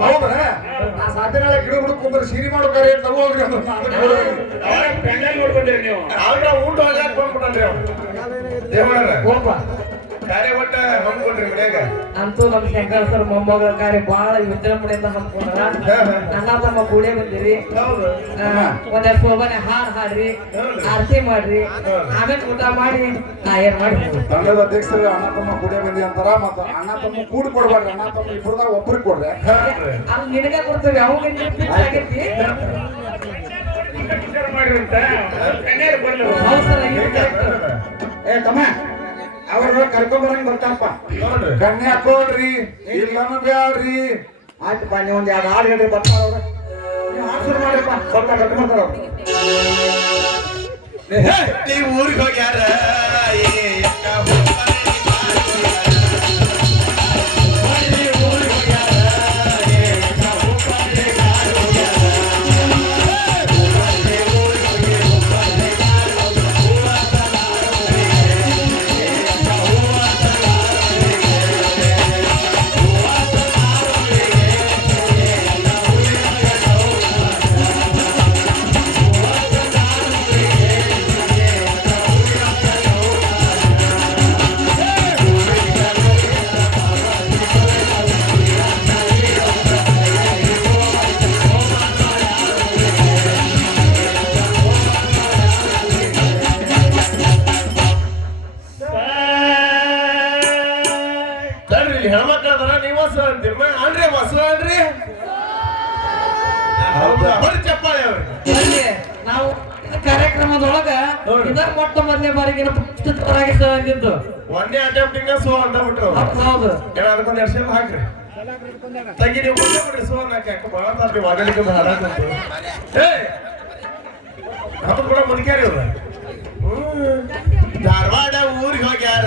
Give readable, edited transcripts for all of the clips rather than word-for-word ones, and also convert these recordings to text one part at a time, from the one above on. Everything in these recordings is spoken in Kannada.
ಹೌದಾ ನಾ ಸಾಧ್ಯ ನಾಳೆ ಗಿಡ ಹುಡುಕ್ ಕುಂದ್ರೆ ಸಿರಿ ಮಾಡೋ ಕಾರ್ಯ ತಗೋ ಹೋಗ್ರಿ ನೋಡ್ಕೊಂಡ್ರಿ ನೀವು ಊಟ ಹೋಗ್ಯಾಕ ಬಂದ್ಬಿಟ್ಟನ್ರಿ ಹೋಗ್ಬಾ ಕಾರ್ಯ ಒಟ್ಟ ಹಮ್ಕೊಂಡ್ರಿ ಮನ್ಯಾಗ ಅಂತೂ ನಮ್ ಶಂಕರ ಸರ್ ಮೊಮ್ಮಗಳ ಕಾರ್ಯ ಬಹಳ ವಿಜೃಂಭಣೆಯಿಂದ ಹಮ್ಕೊಂಡ್ರ ನನ್ನ ತಮ್ಮ ಕೂಡೇ ಬಂದಿರಿ ಒಂದೆರಡು ಶೋಭನೆ ಹಾಡ್ ಹಾಡ್ರಿ ಆರತಿ ಮಾಡ್ರಿ ಆಮೇಲೆ ಊಟ ಮಾಡಿ ಏನ್ ಮಾಡಿ ತಂಡದ ಅಧ್ಯಕ್ಷರು ಅಣ್ಣ ತಮ್ಮ ಕೂಡೇ ಬಂದಿ ಅಂತಾರ ಮತ್ತ ಅಣ್ಣ ತಮ್ಮ ಕೂಡಿ ಕೊಡ್ಬಾರ್ರಿ ಅಣ್ಣ ತಮ್ಮ ಇಬ್ಬರದಾಗ ಒಬ್ಬರಿಗೆ ಕೊಡ್ರಿ ಅದು ನಿನಗೆ ಕೊಡ್ತೀವಿ ಅವಾಗ ಫಿಕ್ಸ್ ಆಗೈತಿ ಏ ತಮ್ಮ ಅವ್ರ ಕರ್ಕೊಂಬರಂಗ್ ಬರ್ತಾರಪ್ಪ ಕನ್ಯಾ ಕೊಡ್ರಿ ಇಲ್ಲನು ಬ್ಯಾಡ್ರಿ ಆಯ್ತಪ್ಪ ನೀವು ಒಂದ್ ಎರಡು ಹಾಡು ಹೇಳ್ರಿ ಬರ್ತಾರ ಅವ್ರ ನೀವು ಆನ್ಸರ್ ಮಾಡ್ರಿಪ್ಪ ಸ್ವಲ್ಪ ಕರ್ಕೊಂಬರ್ತಾರ ಅವ್ರು ನೀವು ಊರಿಗೆ ಹೋಗ್ಯಾರ ಹೆಣ್ಮಕ್ಳದಾರ ನೀವು ಹೊಸ ಅಂತೀರ ಅನ್ರಿ ಹೊಸ ಅನ್ರಿ ಬರೀ ಚಪ್ಪಾಳೆ ಅವ್ರಿಗೆ ನಾವು ಕಾರ್ಯಕ್ರಮದೊಳಗ ಇದ ಮೊಟ್ಟ ಮೊದಲನೇ ಬಾರಿಗೆ ಪುಸ್ತಕವಾಗಿದ್ದು ಒಂದೇ ಅಟೆಂಪ್ಟಿಂಗ್ ಸೋ ಅಂತ ಬಿಟ್ರು ಹೌದು ಅದಕ್ಕೊಂದು ಎರಡು ಶೇಪ್ ಹಾಕ್ರಿ ತಂಗಿ ನೀವು ಮುಂದೆ ಬಿಡ್ರಿ ಸೋ ಅನ್ನಕ್ಕೆ ಯಾಕೆ ಭಾಳ ತಾಪ್ರಿ ವಾಗಲಿಕ್ಕೆ ಹಾಡಾಕಂತು ಅದು ಕೂಡ ಮುದುಕ್ಯಾರಿ ಅವ್ರ ಧಾರವಾಡ ಊರಿಗೆ ಹೋಗ್ಯಾರ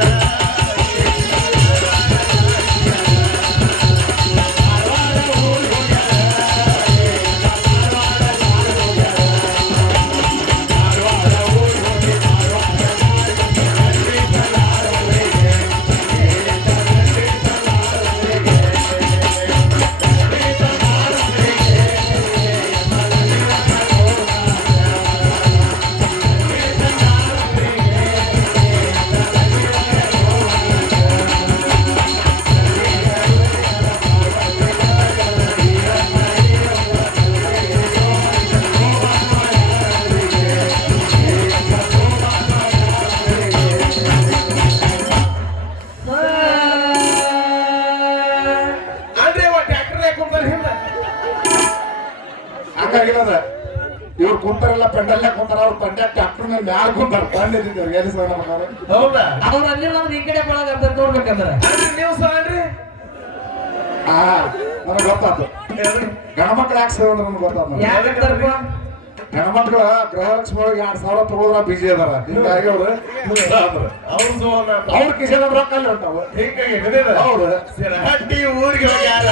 ಇವ್ರು ಕುಂತಾರಲ್ಲ ಪೆಂಡಲ್ಲ ಕುಂತಾರ ಅವ್ರ ತಂಡೆ ಟ್ಯಾಕ್ಟರ್ ಮೇಲೆ ಮ್ಯಾಲ ಕುಂತಾರ ತಂಡಿದ್ದಾರೆ ಎಲ್ಲಿ ಸಹ ಹೌದಾ ಅವ್ರು ಅಲ್ಲಿ ನಮ್ದು ಈ ಕಡೆ ಬಳಗ ಅಂತ ನೋಡ್ಬೇಕಂದ್ರೆ ನೀವು ಸಹನ್ರಿ ನನಗೆ ಗೊತ್ತಾಯ್ತು ಗಣಮಕ್ಳು ಯಾಕೆ ಸೇವ್ ನಮ್ಗೆ ಗೊತ್ತಾಯ್ತು ಯಾಕಂತಾರಪ್ಪ ಹೆಣ್ಮಕ್ಳ ಗೃಹಲಕ್ಷ್ಮಿ ಒಳಗೆ 2,000 ತಗೋದ್ರ ಬಿಜಿ ಅದಾರ ಹಿಂಗಾಗಿ ಅವ್ರ ಕಿಶನ್ ರೊಕ್ಕ ಅಲ್ಲಿ ಹೊಂಟಾವ ಹಿಂಗಾಗಿ ಹೌದು ಹಟ್ಟಿ ಊರಿಗೆ ಹೋಗ್ಯಾರ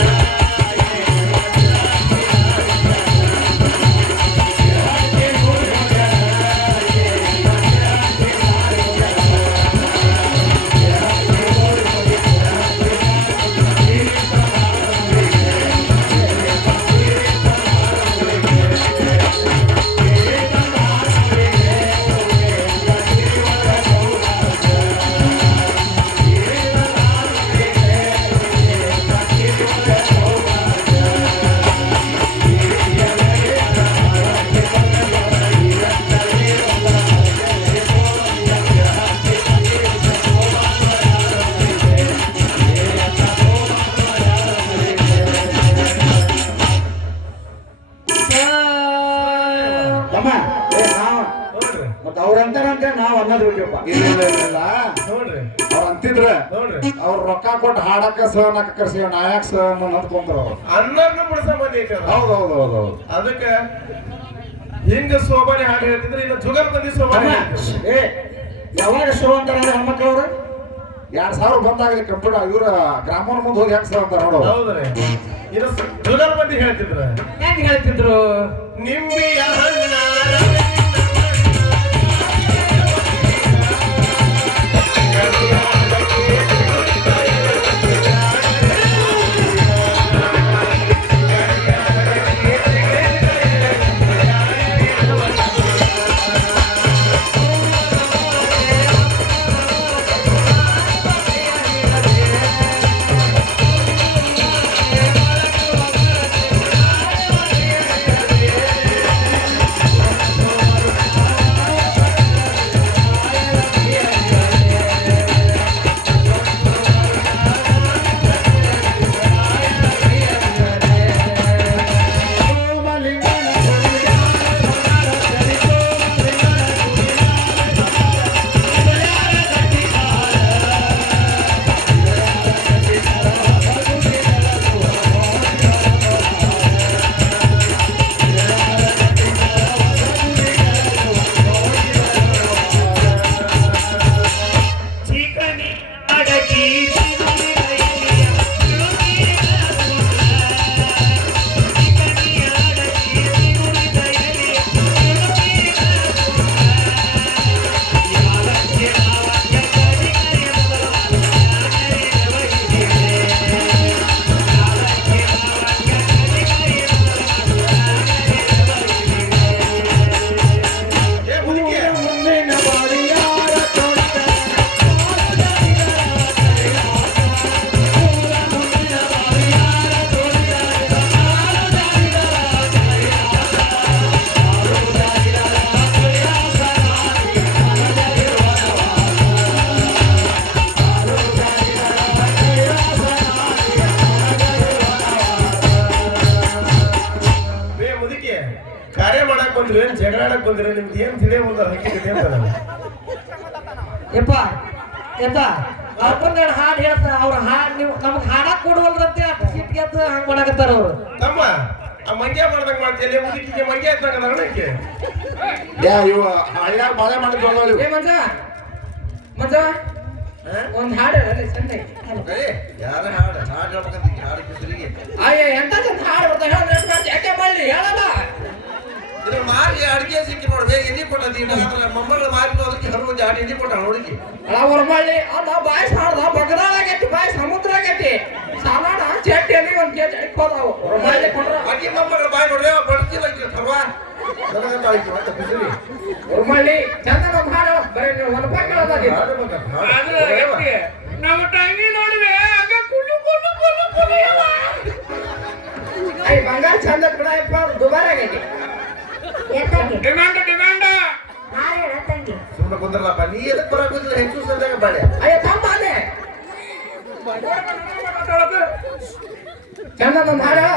ಅವ್ರ ರೊಕ್ಕ ಕೊಟ್ಟು ಹಾಡಕ್ಕ ಸಹನಕ್ಕ ಕರ್ಸಿ ನಾಯಕ ಸಹ ಅಂದ್ಕೊಂತಾರ ಅವ್ರು ಅನ್ನರ್ನ ಬಿಡಿಸ ಮಂದಿ ಹೌದೌದು ಅದಕ್ಕೆ ಹಿಂಗ ಶೋಭನೆ ಹಾಡು ಹೇಳ್ತಿದ್ರೆ ಇನ್ನು ಜುಗಲ್ ಮಂದಿ ಶೋಭನೆ ಯಾವಾಗ ಶೋ ಅಂತಾರ ಹೆಣ್ಮಕ್ಳವ್ರು 2,000 ಬಂದಾಗಲಿ ಕಂಪ್ಯೂಟರ್ ಇವ್ರ ಗ್ರಾಮೋನ್ ಮುಂದೆ ಹೋಗಿ ಯಾಕೆ ಸಹ ಅಂತಾರ ನೋಡು ಹೌದ್ರಿ ಇದು ಜುಗಲ್ ಮಂದಿ ಹೇಳ್ತಿದ್ರ ಹೆಂಗ್ ಹೇಳ್ತಿದ್ರು ನಿಂಬಿಯ ಕಾರ್ಯ ಮಾಡಕ್ ಬಂದ್ರಿ ಜಗಳ ಆಡಕ್ ಬಂದ್ರಿ ನಿಮ್ದು ಏನ್ ತಿಳಿಯ ಬಂದ ಹಕ್ಕಿದೆ ಅಂತ ನಾನು ಯಪ್ಪ ಯಪ್ಪ ಅವ್ಕೊಂದೆರಡು ಹಾಡು ಹೇಳ್ತಾರ ಅವ್ರ ಹಾಡು ನೀವು ನಮ್ಗೆ ಹಾಡಕ್ ಕೊಡುವಲ್ರಂತೆ ಅಷ್ಟು ಸಿಟ್ಟಿಗೆ ಅಂತ ಹಂಗ್ ಮಾಡಕತ್ತಾರ ಅವ್ರು ತಮ್ಮ ಆ ಮಂಗ್ಯ ಮಾಡ್ದಂಗ್ ಮಾಡ್ತೀಯ ಮುದುಕಿಗೆ ಮಂಗ್ಯ ಇದ್ದಂಗ ನಡಕ್ಕೆ ಇವ ಹಳ್ಳ್ಯಾಗ ಮಳೆ ಮಾಡಿದ್ವಲ್ಲ ಏ ಮಂಜ ಮಂಜ ಒಂದ್ ಹಾಡು ಹೇಳಲ್ಲ ಚೆನ್ನೈ ಯಾರ ಹಾಡು ಹಾಡು ಹೇಳ್ಬೇಕಂತ ಹಾಡು ಕಿಸರಿಗೆ ಅಯ್ಯ ಎಂತ ಚಂದ ಹಾಡು ಬರ್ತಾ ಹೇಳ ಯಾಕೆ ಮಾಡಲಿ ಹೇಳಲ್ಲ ಇದ್ರ ಮಾರಿ ಅಡಿಗೆ ಸಿಕ್ಕಿ ನೋಡ್ಬೇ ಎಲ್ಲಿ ಕೊಟ್ಟದಿ ಮೊಮ್ಮಗಳ ಮಾರಿ ಅದಕ್ಕೆ ಹರವಂಜಿ ಹಾಡು ಎಲ್ಲಿ ಕೊಟ್ಟ ಹುಡುಗಿ ಅವ್ರ ಮಳ್ಳಿ ಅದ ಬಾಯಿ ಸಾಡ್ದ ಬಗದಾಳಾಗೈತಿ ಬಾಯಿ ಸಮುದ್ರ ಆಗೈತಿ ಸಾಲಾಡ ಚಟ್ಟಿಯಲ್ಲಿ ಒಂದ್ ಕೇಜ್ ಹೋದಾವು ಮಳ್ಳಿ ಕೊಡ್ರ ಅಕ್ಕಿ ಮೊಮ್ಮಗಳ ಬಾಯಿ ನೋಡ್ದೆ ಬಡ್ತಿಲ್ಲ ಸರ್ವಾ ನನಗಂತ ಆಯ್ತು ಮತ್ತೆ ಕಿಸರಿ ಮಳ್ಳಿ ಚಂದ ನಮ್ಮ ಹಾಡು ಬರೀ ನೀವು ಒಂದು ರೂಪಾಯಿ ಕೇಳೋದಾಗಿ ನಮ್ಮ ತಂಗಿ ನೋಡಿವೆ ಆಗ ಕುಲು ಕುಲು ಕುಲು ಕುಲಿಯವ ಐ ಬಂಗಾರ ಚಂದ ಬಿಡಪ್ಪ ದುಬಾರಿ ಆಗೈತಿ ಡಿಮ್ಯಾಂಡ್ ಸುಮ್ಮನೆ ಕುಂದ್ರಲ್ಲಪ್ಪ ನೀ ಎದಕ್ಕೆ ಬರಕ್ ಬಂದ್ರೆ ಹೆಚ್ಚು ಸಂದಾಗ ಬಾಳೆ ಅಯ್ಯ ತಮ್ಮ ಅದೇ ಚಂದ ನಮ್ಮ ಹಾಡು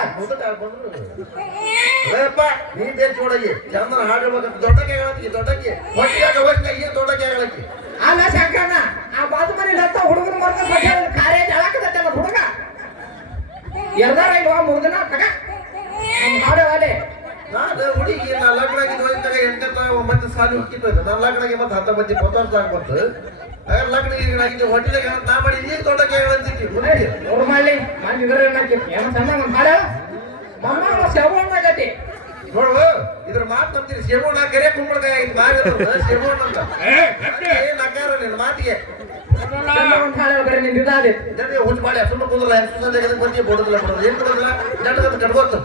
ನೀ ಬೇಸ್ ನೋಡಗಿ ಚಂದನ ಹಾಡು ಹೇಳ್ಬೇಕಂತ ದೊಡ್ಡಕ್ಕೆ ಹೇಳತ್ತಿ ದೊಡ್ಡಕ್ಕೆ ಹೊಟ್ಟಿಯಾಗ ಹೋಗಿ ದೊಡ್ಡಕ್ಕೆ ಹೇಳತ್ತಿ ಅಲ್ಲ ಶಂಕರಣ್ಣ ಆ ಬಾಜು ಮನೆ ಹತ್ತ ಹುಡುಗನ ಮರ್ದ ಕಾರ್ಯ ಜಳಕದಲ್ಲ ಹುಡುಗ ಎಲ್ಲಾರ ಇಲ್ವಾ ಮುಗ್ದನ ತಗ ನಮ್ಮ ಹಾಡು ಅಲೆ ನಾನು ಹುಡುಗಿ ನಾ ಲಗ್ನಾಗಿದ್ದು ಹೋಗಿದ್ದಾಗ 8 ಸಾಲಿ ಹೋಗಿತ್ತು ನಾನು ಲಗ್ನಾಗಿ ಮತ್ತೆ 19 ವರ್ಷ ಆಗ್ಬಂತು ಲಗ್ನಾಗಿದ್ದು ಹೊಟ್ಟಿದಾಗ ನಾ ಮಾಡಿ ನೀ ದೊಡ್ಡಕ್ಕೆ ಹೇಳಂತಿದ್ದಿ ಹುಡುಗಿ ಅವ್ರು ಮಾಡ್ಲಿ ಮಾಡಿದ್ರೆ ಏನೋ ಚಂದ ನಮ್ಮ ಹಾಡು ಮಮ್ಮ ಶವಣ್ಣಗತಿ ನೋಡು ಇದ್ರ ಮಾತು ನಂಬ್ತೀರಿ ಶೇವಣ್ಣ ಕರೆ ಕುಂಬಳಕಾಯಿ ಆಗಿತ್ತು ಬಾರಿ ಶೇವಣ್ಣ ಅಂತ ನಕಾರ ನಿನ್ನ ಮಾತಿಗೆ ಒಂದು ಹಾಡು ಬರೀ ನಿಂದಿದ್ದಾದೆ ಜನ ಹುಚ್ಚ ಮಾಡಿ ಸುಮ್ಮನೆ ಕುಂದ್ರಲ್ಲ ಹೆಂಗ್ ಸಂದಾಗ ಬಂದಿ ಬೋಡದಿಲ್ಲ ಬಿಡೋದು ಏನ್ ಕೊಡೋದಿಲ್ಲ ಜಂಟದ ಕಟ್ಬೋದು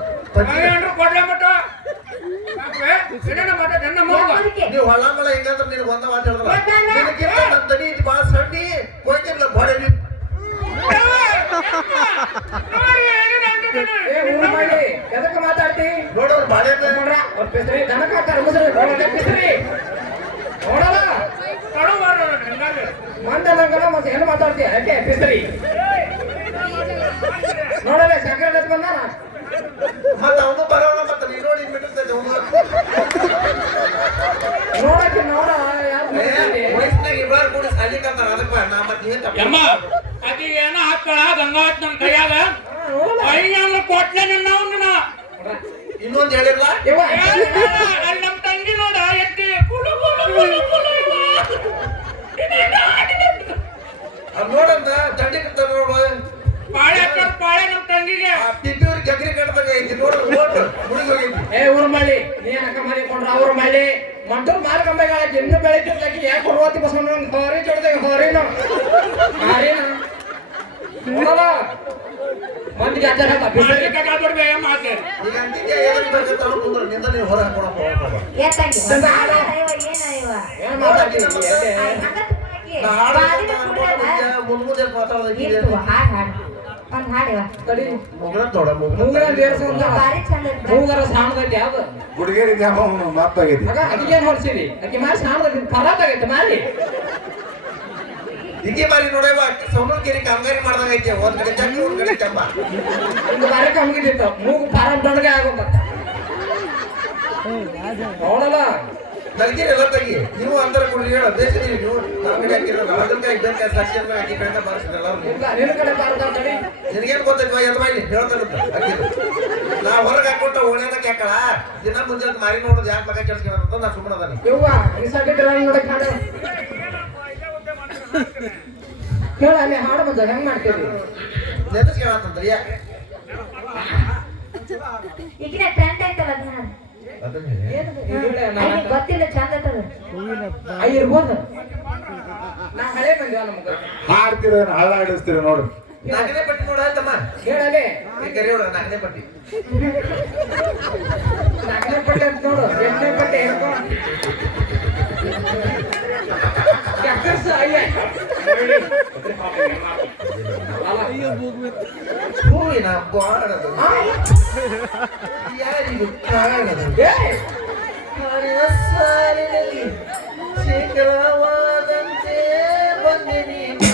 ನೀವು ಹೊಳಂಬಳ ಹೆಂಗಂದ್ರೆ ನಿನಗೆ ಒಂದ ಮಾತು ಹೇಳಿದ್ರ ನಿನಗಿಂತ ನನ್ನ ದನಿ ಇದು ಭಾಳ ಸಣ್ಣಿ ಕೊಯ್ತಿಲ್ಲ ಬಡ ಎದಕ್ಕೆ ಮಾತಾಡ್ತಿ ನೋಡೋರು ಬಾಳೆ ನೋಡ್ರ ಅವ್ರ ಪೆಸರಿ ದನಕ ಕರ್ಮಸ್ರಿ ಪೆಸರಿ ನೋಡಲ್ಲ ಮಂದನಂಗಲ್ಲ ಮತ್ತೆ ಏನು ಮಾತಾಡ್ತಿ ಯಾಕೆ ಪೆಸರಿ ನೋಡಲ್ಲ ಶಂಕರ ಬಂದಾನ ಮತ್ತೆ ಅವನು ಬರೋಣ ಮತ್ತೆ ನೀ ನೋಡಿ ಬಿಟ್ಟಿರ್ತೈತೆ ನೋಡಕ್ಕೆ ನೋಡ ವಯಸ್ಸಿನಾಗ ಇಬ್ಬರು ಕೂಡಿ ಸಾಲಿ ಕರ್ತಾರ ಅದಕ್ಕೆ ನಾ ಮತ್ತೆ ಯಮ್ಮ ಅದಿ ಏನೋ ಹಾಕಳ ಗಂಗಾವತ್ ನನ್ನ ಕೈಯಾಗ ಐನಲ್ಲ ಕೊಟ್ಲೆ ನಿನ್ನ ಇನ್ನೊಂದು ಹೇಳಿಲ್ಲ ಅಲ್ಲಿ ನಮ್ಮ ತಂಗಿ ನೋಡ ಎತ್ತಿ ಕುಲು ಕುಲು ಕುಲು ಕುಲು ಅದು ನೋಡಂದ ದಂಡಿ ಕಟ್ತಾರ ನೋಡು ಪಾಳೆ ಪಾಳೆ ನಮ್ಮ ತಂಗಿಗೆ ಪಿಟ್ಟಿಯವ್ರಿಗೆ ಗಗ್ರಿ ಕಟ್ಟದಾಗ ಐತಿ ನೋಡು ಓಟ್ ಮುಡಿಗೆ ಹೋಗೈತಿ ಊರು ಮಾಡಿ ನೀನ್ ಅಕ್ಕ ಮಾಡಿಕೊಂಡ್ರ ಅವ್ರು ಮಾಡಿ ಮಂಟೂರ್ ಮಾರ್ಗಂಬೆಗಳ ಜಿನ್ನು ಬೆಳಿತಿರ್ಲಕ್ಕೆ ಯಾಕೆ ಹೊರವತ್ತಿ ಬಸವಣ್ಣ ಹೊರಿ ಚೊಡ್ದಾಗ ಹೊರಿನ ಹಾರಿನ ನೋಡಲ್ಲ ಮಂದಿಗೆ ಅಜ್ಜ ಮಾತೆ ಕಟ್ಟಾಡ್ಬಿಡ್ಬೇ ಮಾತೆ ಈಗ ಅಂತಿದ್ದೆ ಏನ್ ಬೇಕಂತ ಕುಂದ್ರ ನಿಂದ ನೀವು ಹೊರ ಹಾಕೊಳಪ್ಪ ಏನ್ ಮಾತಾಡ್ತೀನಿ ಮುಂದೆ ಮಾತಾಡೋದಕ್ಕೆ ಮುಗ್ರ ತೊಡ ಮೂಗರ ಮೂಗರ ಸಾಣದೈತಿ ಯಾವ್ದು ಗುಡಿಗೇರಿ ಮಾತಾಗೈತಿ ಆಗ ಅದಕ್ಕೇನ್ ಹೊಡ್ಸಿರಿ ಅಕ್ಕಿ ಮಾರಿ ಸಾಣದೈತಿ ಪರಾತಾಗೈತೆ ಮಾರಿ ಹಿಂಗೆ ಮಾರಿ ನೋಡವ ಸೌನಕೆರೆ ಕಾಮಗಾರಿ ಮಾಡ್ದಂಗ ಐತಿ ಒಂದ್ ಕಡೆ ಜಗ್ಗಿ ಒಂದ್ ಕಡೆ ಚಂಬ ಒಂದು ಬಾರಿ ಕಮ್ಗಿದ್ದಿತ್ತು ಮೂಗು ಪಾರಂ ದೊಡ್ಡಗೆ ಆಗೋತ್ತ ನೋಡಲ್ಲ ನಲ್ಗಿರಿ ಎಲ್ಲ ತೆಗಿ ನೀವು ಅಂತರ ಕೊಡ್ರಿ ಹೇಳ ಬೇಸಿದೀವಿ ನೀವು ನಮ್ಮ ಕಡೆ ಹಾಕಿರಲ್ಲ ಅದಕ್ಕಾಗಿ ಬೇಕಾದ ಸಾಕ್ಷಿ ಹಾಕಿ ಕಣ್ಣ ಬಾರಿಸಿದ್ರಲ್ಲ ನಿನ್ನ ಕಡೆ ಪಾರದ ಕಡೆ ನಿನಗೇನು ಗೊತ್ತೈತಿ ಎದ್ ಮಾಡಿ ಹೇಳ್ತಾರಂತ ಹಾಕಿದ್ರು ನಾ ಹೊರಗೆ ಹಾಕೊಂಡ ಓಣ್ಯಾನಕ್ಕೆ ಹಾಕಳ ದಿನ ಮುಂಜಾನೆ ಮಾರಿ ನೋಡೋದು ಯಾಕೆ ಮಗ ಕೆಲ್ಸ್ಕೊಂಡ ಅಂತ ನಾ ಸುಮ್ಮನೆ ಅದಾನೆ ಯವ್ವ ಈ ಸಾಕಿದ್ರೆ ನೋಡಕ್ ಹಾಡು ಹೇಳ ಅಲ್ಲಿ ಹಾಡು ಬಂದ ಹೆಂಗ್ ಮಾಡ್ತೀರಿ ನೆನಸ್ಕೊಳತ್ತಂದ್ರಿ ಈಗಿನ ಟ್ರೆಂಡ್ ಐತಲ್ಲ ಗೊತ್ತಿಲ್ಲ ಚಂದ ಇರ್ಬೋದು ನಾ ಹಳೆ ಬಂದಿವ ನಮ್ಗ ಹಾಡ್ತೀರ ಹಳ್ಳ ಹಿಡಿಸ್ತೀರ ನೋಡ್ರಿ ನಾಲ್ಕನೇ ಪಟ್ಟಿ ನೋಡ ಆಯ್ತಮ್ಮ ಹೇಳಲೆ ಕರಿ ನೋಡ ನಾಲ್ಕನೇ ಪಟ್ಟಿ ನಾಲ್ಕನೇ ಪಟ್ಟೆ ಅಂತ ನೋಡು ಎಂಟನೇ ಪಟ್ಟೆ ಹೇಳ್ಕೊ ಹೂವಿನ ಬಾಣದು ಯಾರಿಗೂ ಕಾಣದು ಸಾಲಿನಲ್ಲಿ ಶೇಖರವಾದಂತೆ ಬಂದೆ ನೀನು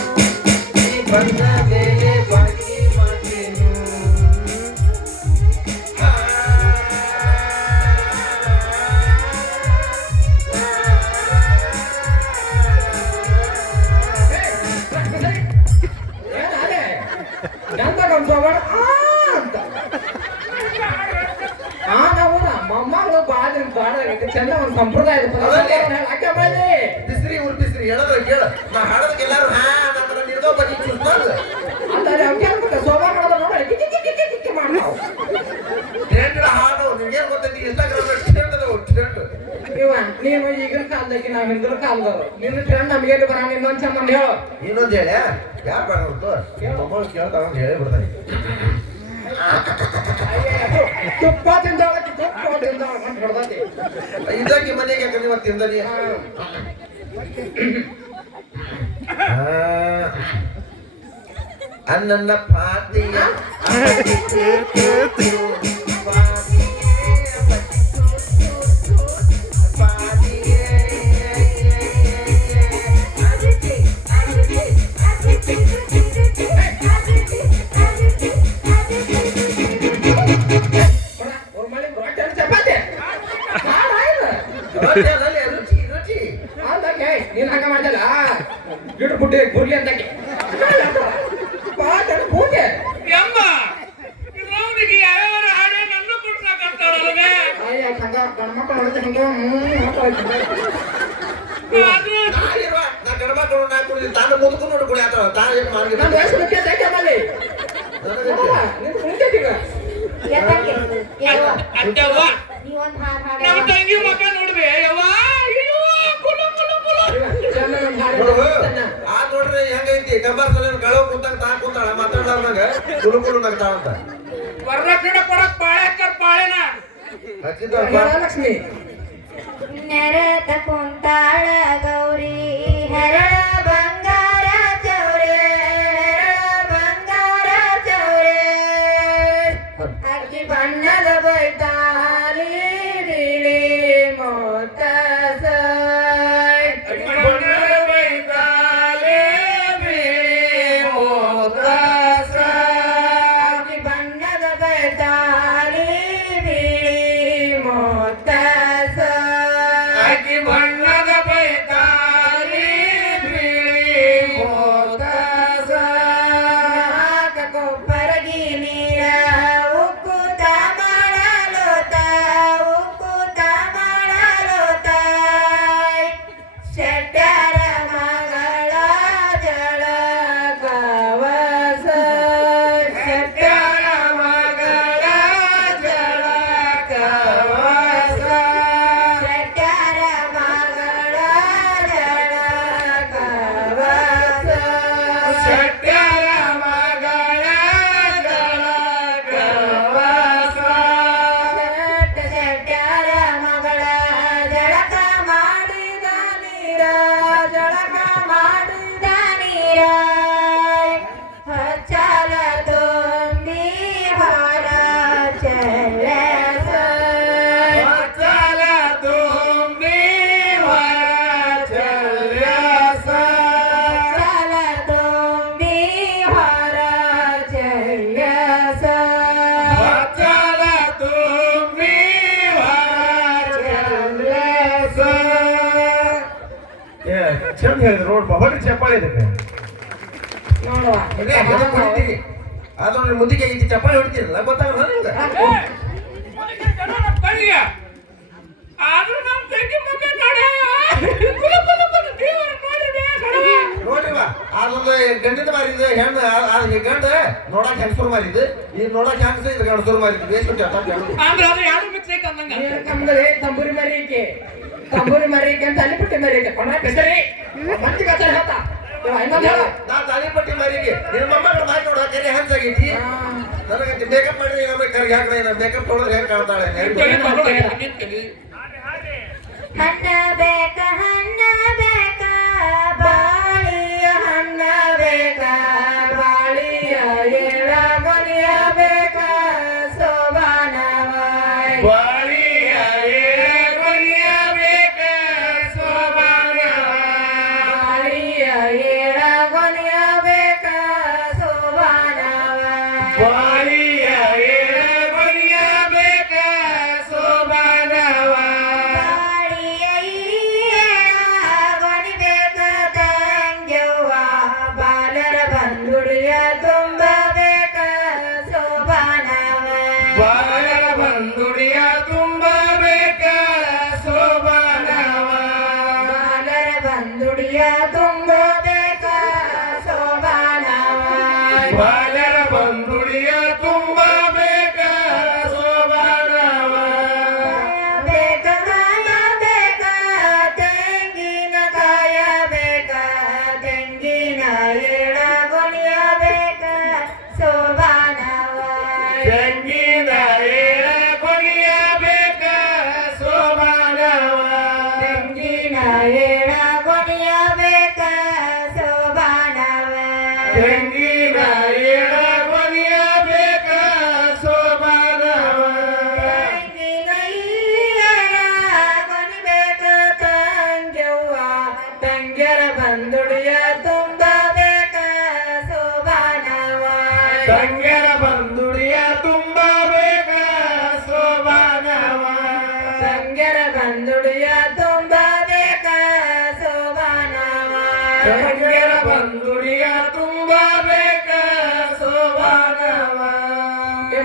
ಬಂದ ಮೇಲೆ ಬಾಗಿ ಮಾತೇನು ಚಂದ ಒಂದು ಸಂಪ್ರದಾಯದ ಹಾಕಿ ಬಿಸ್ರಿ ಊರ್ ಬಿಸ್ರಿ ಹೇಳಿದ್ರೆ ಕೇಳ ನಾ ಹಾಡೋದಕ್ಕೆ ಎಲ್ಲಾರು ಹಾ ನಂತರ ನಿಲ್ದೋ ಬನ್ನಿ ಚೂಸ್ತಾರ ಅಂದ್ರೆ ಅವ್ಕೆ ಅನ್ಬೇಕು ಶೋಭಾ ಮಾಡೋದು ನೋಡಿ ಕಿಕ್ಕಿ ಕಿಕ್ಕಿ ಕಿಕ್ಕಿ ಕಿಕ್ಕಿ ಮಾಡ್ತಾವ ಟ್ರೆಂಡ್ ಹಾಡು ನಿಮ್ಗೇನ್ ಗೊತ್ತೈತಿ ಇನ್ಸ್ಟಾಗ್ರಾಮ್ ಟ್ರೆಂಡ್ ಅದ ಟ್ರೆಂಡ್ ನೀನು ಈಗಿನ ಕಾಲದಾಗಿ ನಾವು ಹಿಂದಿನ ಕಾಲದವರು ನಿನ್ನ ಟ್ರೆಂಡ್ ನಮಗೆ ಬರ ಇನ್ನೊಂದ್ ಸಂಬಂಧ ಹೇಳು ಇನ್ನೊಂದು ಹೇಳ ಯಾರು ಬೇಡ ಮೊಮ್ಮಗಳು ಕೇಳ್ತಾವ ಅಂತ ಹೇಳಿ ಬಿಡ್ತಾನೆ ತುಪ್ಪ ತಿಂದವಳಕ್ಕೆ ತುಪ್ಪ ತಿಂದವಳ ಅಂತ ಹೊಡ್ದತಿ ಇದಕ್ಕೆ ಮನೆಗೆ ಯಾಕೆ ನೀವು ತಿಂದನಿ ಅನ್ನನ್ನ ಪಾತಿಯ ರುಚಿ ರುಚಿ ಅದಕ್ಕೆ ನೀನ್ ಹಂಗ ಮಾಡ್ದಲ್ಲ ಗಿಡ ಬುಡ್ಡಿ ಗುರ್ಲಿ ಅಂತಕ್ಕೆ ಪೂಜೆ ಯಮ್ಮ ಇದ್ರವ್ರಿಗೆ ಯಾವ್ಯಾವ ಹಾಡೆ ನನ್ನ ಕುಡ್ಸಾಕಂತಾರಲ್ವೇ ಅಯ್ಯ ಹಂಗ ಗಂಡ್ಮಕ್ಳು ಹೊಡೆದ ಹಂಗ ಆದ್ರೂ ನಾ ಗಣಮಕ್ಕಳು ನಾ ಕುಡಿ ತಾನು ಮುದುಕು ನೋಡಿ ಕುಡಿ ಆತ ತಾ ಏನ್ ಮಾಡಿ ನನ್ನ ವಯಸ್ಸು ಮುಖ್ಯ ಯಾಕೆ ಆಮೇಲೆ ನಿಂದು ಕುಣಿತೈತೀಗ ಯಾಕೆ ಅತ್ತವ್ವ ನೀವೊಂದ್ ಹಾಡ್ ನಮ್ಮ ಹಾಡ ತಂಗಿ ಮಕ್ಕ ನೋಡ್ಬೆ ಯವ್ವ ಅಯ್ಯೋ ಕುಲು ಕುಲು ಕುಲು ಚಂದ ನಮ್ ನೋಡು ಹಾಡು ಆ ನೋಡ್ರಿ ಹೆಂಗೈತಿ ಕಂಬಾರ್ ಸಲ ಕಳವ್ ಕುಂತಾಗ ತಾ ಕುಂತಾಳ ಮಾತಾಡ್ಲಾರ್ದಂಗ ಕುಲು ಕುಲು ನಗ್ತಾವಂತ ವರದಕ್ಷಿಣೆ ಕೊಡಕ್ ಪಾಳ್ಯಾಕರ್ ಪಾಳೆನ ಹಚ್ಚಿದ್ದಪ್ಪ ಲಕ್ಷ್ಮಿ ನೆರೆತ ಕುಂತಾಳ ಗೌರಿ ಹೆರಳ ಬಂಗಾರ ಚೌರೆ ಹೆರಳ ಬಂಗಾರ ಚೌರೆ ಅಕ್ಕಿ ಬಣ್ಣದ ಬೈತಾಲಿ ಬಿಳಿ ಮೋತ ಅಕ್ಕಿ ಬಣ್ಣದ ಬೈತಾಲಿ ಬಿಳಿ ಮೋತ ಅಕ್ಕಿ ಬಣ್ಣದ ಬೈತಾರಿ ಬಿಳಿ ಮೋದಸ ಕೊಪ್ಪರಗಿ ನೀರ ಉಕ್ಕುತ ಮಾಡಲೋತ ಉಕ್ಕುತ ಮಾಡಲೋತ ಶೆಟ್ಟರ ಮಗಳ ಜಳ ಕವಸ ಶೆಟ್ಟರ ಮಗಳ ಜಳ ಕವಸ ಶೆಟ್ಟರ ಮಗಳ ಜಳ ಕವಸ ಶೆಟ್ಟರ ಮಗಳ ಕವಸ ಶೆಟ್ಟರ ಮಗಳ ಜಳಕ ಮಾಡಿದ ನೀರ ಜಳಕ ಮಾಡಿದ ನೀರ ಹಚ್ಚಲ ತುಂಬಿ ಹೊರ ಚೆಲ್ಲಸ ಮಚ್ಚಲ ತುಂಬಿ ಹೊರ ಚೆಲ್ಲಸ ಹಚ್ಚಲ ತುಂಬಿ ಹೊರ ಚೆಲ್ಲಸ ಮಚ್ಚಲ ತುಂಬಿ ಹೊರ ಚೆಲ್ಲಸ ಏ ಚಂದ ಹೇಳಿದ್ರು ನೋಡ್ಪ ಹೊಡ್ರಿ ಚಪ್ಪಾಳಿ ಇದಕ್ಕೆ ನೋಡುವ ಆದ್ರೆ ಮುದ್ದಿಗೆ ಐತಿ ಚಪ್ಪಾಳಿ ಹೊಡಿತೀರಲ್ಲ ಗೊತ್ತಾಗಲ್ಲ ನಿಮ್ಗೆ ತಂಗಿಯ ಆದ್ರೂ ನಮ್ಮ ತಂಗಿ ಮಕ್ಕ ನೋಡ ದೇವರ ನೋಡಿದೆ ನೋಡ್ರಿವ ಅದೊಂದು ಗಂಡಿನ ಮಾರಿದ್ದು ಹೆಣ್ಣು ಈ ಗಂಡ ನೋಡಕ್ ಹೆಂಗಸೂರು ಮಾರಿದ್ದು ಈ ನೋಡಕ್ ಹೆಂಗಸ ಇದು ಗಂಡಸೂರು ಮಾರಿದ್ದು ಬೇಸ್ಬಿಟ್ಟು ಅಂದ್ರೆ ಅದು ಯಾರು ಮಿಕ್ಸೈಕ್ ಅಂದಂಗ ನಮ್ದಲ್ಲಿ ತಂಬೂರಿ ಮರಿಕೆ ಅಂತ ಅಲ್ಲಿಪಟ್ಟಿ ಮರಿಕೆ ಕೊಂಡ್ರೆ ಬೆಸರಿ ಮಂದಿ ಕಥೆ ಹೇಳ್ತಾ ಇನ್ನೊಂದು ಹೇಳ ನಾ ತಾಲಿಪಟ್ಟಿ ಮಾರಿಗೆ ನಿನ್ನ ಮೊಮ್ಮಗಳು ಮಾಡಿ ನೋಡ ಕರಿ ಹಂಚಾಗೈತಿ ನನಗೆ ಮೇಕಪ್ ಮಾಡಿದ್ರೆ ನಮಗೆ ಕರಿಗೆ ಹಾಕ್ರೆ ಮೇಕಪ್ ತೊಗೊಂಡ್ರೆ ಹೆಂಗ್ ಕಾಣ್ತಾಳೆ ಹಣ್ಣ ಬೇಕ ಹಣ್ಣ ಬೇಕ ಬಾಳಿಯ ಹಣ್ಣ ಬೇಕ ಬಾಳಿಯ ಎಳ ಮನೆಯ ಬೇಕ ಸೋಬಾನವಾಯ್ ಬಾಳಿಯ ಏಳಿಯ ಬೇಕ ಸೋಬಾನ ಬಾಳಿಯ ಎಳ ಮನೆಯ ಬೇಕ ಸೋಬಾನವಾಯ್ ಬಾಳಿಯ ಏಳಿಯ ಬೇಕ ಸೋಬಾನವ ಬಾಳಿಯ ಬಣಿಬೇಕ ತಂಗ್ಯವ್ವ ಬಾಲರ ಬಂದುಳಿಯ ತುಂಬಬೇಕ ಸೋಬಾನವ ಬಾಳ ಬಂದುಡಿಯ ತುಂಬ ಬೇಕ ಸೋಬಾನವ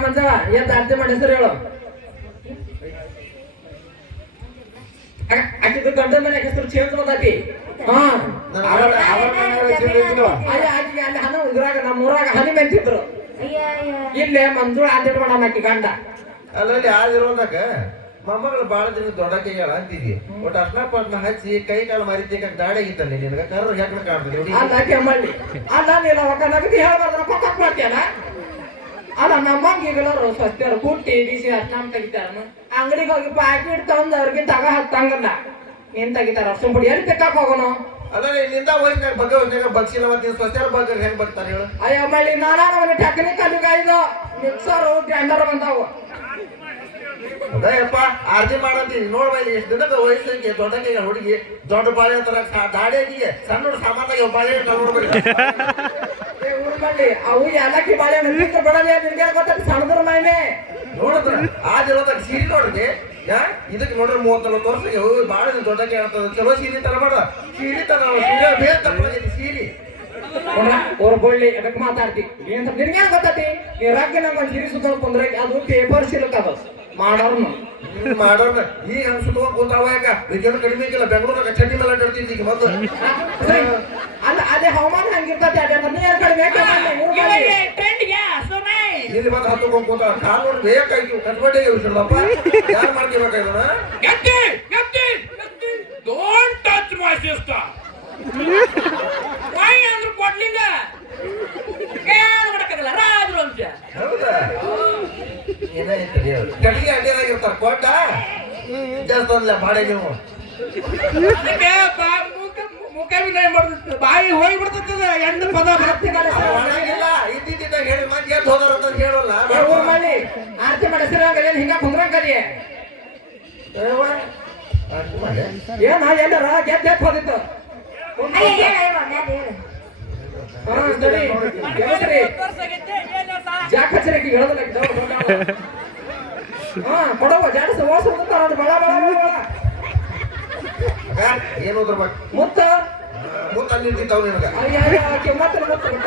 ಮಂಜವ ಎದ್ದು ಆರತಿ ಮಾಡಿ ಹೆಸರು ಹೇಳು ಆಕಿದು ಗಂಡನ ಮನೆ ಹೆಸರು ಚೇಂಜ್ ಬಂದತಿ ಹಾ ಅಯ್ಯ ಆಕಿಗೆ ಅಲ್ಲಿ ಹನ ಇದ್ರಾಗ ನಮ್ಮ ಊರಾಗ ಹನಿ ಮೆಂತಿದ್ರು ಇಲ್ಲೇ ಮಂಜುಳ ಆದಿಟ್ಕೊಂಡ ಆಕಿ ಗಂಡ ಅಲ್ಲಲ್ಲಿ ಆಗಿರೋದಾಗ ಮೊಮ್ಮಗಳು ಬಾಳ ದಿನ ದೊಡ್ಡಕ್ಕೆ ಅಂತಿದ್ವಿ ಒಟ್ಟು ಅರ್ನ ಪಟ್ನ ಹಚ್ಚಿ ಕೈ ಕಾಲು ಮರಿತೀಕ ದಾಡಿ ಆಗಿತ್ತಲ್ಲ ನಿನಗ ಕರ್ರ ಹೆಕ್ಳ ಕಾಣ್ತದೆ ಅಲ್ಲ ಕೆಮ್ಮಳ್ಳಿ ಅಲ್ಲ ನೀನು ಒಕ್ಕ ನಗದಿ ಹೇಳ್ಬಾರ್ದು ಕೊಕ್ಕಕ್ ಮಾಡ್ತೀಯಲ್ಲ ಅಲ್ಲ ನಮ್ಮಂಗ ಈಗಲವರು ಸ್ವಸ್ಥರು ಕುಟ್ಟಿ ಬಿಸಿ ಅರ್ಶನ ತೆಗಿತಾರ ಅಂಗಡಿಗೆ ಹೋಗಿ ಪ್ಯಾಕೆಟ್ ತಗೊಂಡ್ ಅವ್ರಿಗೆ ತಗ ಹತ್ತಂಗಲ್ಲ ಏನ್ ತೆಗಿತಾರ ಅರ್ಶನ ಪುಡಿ ಎಲ್ಲಿ ತೆಕ್ಕಾಕ್ ಹೋಗೋನು ಅಲ್ಲ ನಿಂದ ಹೋಯ್ತಾಗ ಬಗ್ಗೆ ಹೋಯ್ತಾಗ ಬಗ್ಸಿಲ್ಲ ಮತ್ತೆ ಸ್ವಸ್ಥರ ಬಗ್ಗೆ ಹೆಂಗ್ ಬರ್ತಾರೆ ಹೇಳು ಅಯ್ಯೋ ಮಳ್ಳಿ ನಾನಾ ಒಂದು ಟೆಕ್ನಿಕಲ್ ಇದು ಮಿಕ್ಸರ್ ಗ್ರೈಂಡರ್ ಬಂದಾವು ಅದೇಪ್ಪ ಆರ್ತಿ ಮಾಡಂತೀವಿ ನೋಡ್ಬಲ್ಲಿ ಎಷ್ಟು ದಿನದ ವಯಸ್ಸಿಗೆ ದೊಡ್ಡಕ್ಕೆ ಹುಡುಗಿ ದೊಡ್ಡ ಬಾಳೆ ತರ ದಾಡಿಯಾಗಿಗೆ ಸಣ್ಣ ಹುಡುಗ ಸಾಮಾನ್ಯಾಗ ಬಾಳೆ ನೋಡ್ಬೇಕು ಊರ್ ಮಳ್ಳಿ ಅವು ಎಲ್ಲಕ್ಕಿ ಬಾಳೆ ಬಡಲಿ ನಿನ್ಗೆ ಗೊತ್ತಾಗ ಸಣ್ಣದ್ರ ಮೈನೆ ನೋಡಿದ್ರ ಆದಿರೋದಾಗ ಸೀರೆ ನೋಡ್ರಿ ಇದಕ್ಕೆ ನೋಡ್ರಿ 30-40 ವರ್ಷಕ್ಕೆ ಬಾಳ ದೊಡ್ಡಕ್ಕೆ ಹೇಳ್ತದ ಚಲೋ ಸೀರೆ ತರ ಮಾಡ ಸೀರೆ ತರ ಬೇಕಪ್ಪ ಸೀರೆ ಅವ್ರ ಬಳ್ಳಿ ಅದಕ್ಕೆ ಮಾತಾಡ್ತಿ ನಿನ್ಗೆ ಗೊತ್ತತಿ ಈ ರಾಜ್ಯ ನಂಗೆ ಒಂದು ಸಿರಿ ಸುತ್ತ ಕುಂದ್ರೆ ಅದು ಪೇಪರ್ ಸಿಲ್ಕ್ ಅದು ಮಾಡೋರ್ನು ಮಾಡೋಣ ಈಗ ಹಂಗ ಸುತ್ತಕೊಂಡ್ ಕೂತಾವ ಯಾಕ ಇದೆಲ್ಲ ಕಡಿಮೆ ಐತಿಲ್ಲ ಬೆಂಗಳೂರಾಗ ಚಡ್ಡಿ ಮೇಲೆ ಅಡ್ಡಾಡ್ತಿದ್ದಿ ಈಗ ಮೊದಲು ಅಲ್ಲ ಅದೇ ಹವಾಮಾನ ಹಂಗಿರ್ತದೆ ಅದೇ ನೀರು ಕಡಿಮೆ ಇಲ್ಲಿ ಬಂದು ಹತ್ತಕೊಂಡ್ ಕೂತ ಕಾಲು ನೋಡಿ ಬೇಕಾಗಿ ಕಟ್ಬಟ್ಟೆಗೆ ಉಸಿರಪ್ಪ ಯಾರು ಮಾಡ್ಕೋಬೇಕಾಯ್ತದ don't touch my sister why ಅಂದ್ರು ಕೊಡ್ಲಿಂಗ ಏನು ಮಾಡಕ್ಕಾಗಲ್ಲ ರಾದ್ರು ಅಂತ ಹೌದಾ ಏನಾಯ್ತು ಕಟ್ಟಿಗೆ ಅಡ್ಡಿಯಾಗಿರ್ತಾರ ಕೊಟ್ಟ ಜಾಸ್ತಿ ಅಂದ್ಲ ಬಾಡೆ ನೀವು ಅದಕ್ಕೆ ಮುಖ ವಿನಯ ಮಾಡ್ತದೆ ಬಾಯಿ ಹೋಗಿ ಬಿಡ್ತದ ಎಂಟು ಪದ ಒಳಗಿಲ್ಲ ಇದ್ದಿದ್ದಾಗ ಹೇಳಿ ಮತ್ತೆ ಎದ್ದು ಹೋದಾರ ಅಂತ ಹೇಳಲ್ಲ ಮಾಡಿ ಆರ್ತಿ ಮಾಡಿಸಿರಂಗ ಹಿಂಗ ಕುಂದ್ರಂಗದಿ ಏನ ಎಲ್ಲರ ಗೆದ್ದೆ ಹೋದಿತ್ತು ಜಾಕಚರಿಗೆ ಹೇಳೋದಿಲ್ಲ ಹಾ ಕೊಡವ ಜಾಡಿಸ ಓಸ ಬಳ ಬಳ ಬಳ ಏನು ಹೋದ್ರ ಮುತ್ತ ಮುತ್ತ ಅಲ್ಲಿ ನಿಂತಾವ್ ನಿನಗ ಕೆಮ್ಮತ್ತ ಮುತ್ತ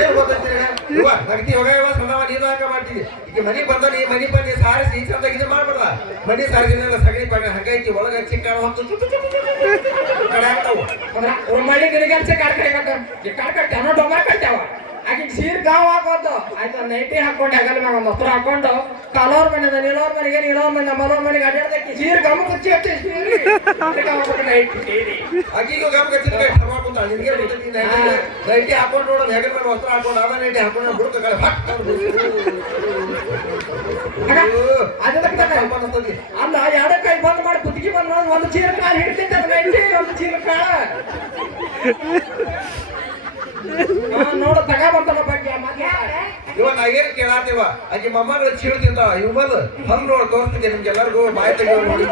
ಏನ್ ಗೊತ್ತೈತಿ ಇವ ನಗದಿ ಹೋಗ ಇವ ಸಂದವ ನೀನು ಹಾಕ ಮಾಡ್ತೀವಿ ಈಗ ಮನಿ ಬಂದ ನೀ ಮನಿ ಬಂದು ಸಾರಿಸಿ ಚಂದ ಇದು ಮಾಡ್ಬಿಡ್ದ ಮನಿ ಸಾರಿಸಿನ ಸಗಣಿ ಪಾಗ ಹಂಗೈತಿ ಒಳಗ ಚಿಕ್ಕ ಹೊತ್ತು ಕಡೆ ಆಗ್ತಾವು ಮಳಿ ಗಿರಿಗಲ್ಸೆ ಕಾಡ್ ಕಟ್ಟಾವ ಡೊಂಗ ಕಟ್ಟಾವ ಆಕೆ ಸೀರ್ ಗಾವ್ ಹಾಕೋದು ಆಯ್ತು ನೈಟಿ ಹಾಕೊಂಡು ಹೆಗಲ್ ಮ್ಯಾಗ ಒಂದು ಹತ್ರ ಹಾಕೊಂಡು ಕಾಲೋರ್ ಮನೆದ ನೀಲೋರ್ ಮನೆಗೆ ನೀಲೋರ್ ಮನೆ ಮಲೋರ್ ಮನೆಗೆ ಅಡ್ಡಾಡ್ದಕ್ಕೆ ಸೀರ್ ಗಮ ಕುಚ್ಚಿ ಹತ್ತಿ ಆಕಿಗೂ ಗಮ್ ಕಚ್ಚಿದ ಮಾಡ್ಕೊಂತ ನಿನ್ಗೆ ನೈಟಿ ಹಾಕೊಂಡು ನೋಡೋದು ಹೆಗಲ್ ಮೇಲೆ ವಸ್ತ್ರ ಹಾಕೊಂಡು ಅದ ನೈಟಿ ಹಾಕೊಂಡು ಬುಡಕ ಅಲ್ಲ ಎರಡು ಕೈ ಬಂದ್ ಮಾಡಿ ಕುತ್ತಿಗೆ ಬಂದ್ ಮಾಡಿ ಒಂದು ಚೀರ ಕಾಳು ಹಿಡ್ತಿದ್ದ ನೈಟಿ ಒಂದು ಚೀರ ಕಾಳ ನೋಡ ತಗ ಬಂತಲ್ಲ ಬಗ್ಗೆ ಇವ ನಾ ಏನ್ ಕೇಳಾತೀವ ಆಕಿ ಮೊಮ್ಮಗಳು ಚೀಳು ತಿಂತಾವ ಇವ್ ಬಂದು ಹಂಗ್ ನೋಡ್ ತೋರಿಸ್ತಿದ್ದೆ ನಿಮ್ಗೆಲ್ಲರಿಗೂ ಬಾಯಿ ತೆಗಿಯೋ ನೋಡಿ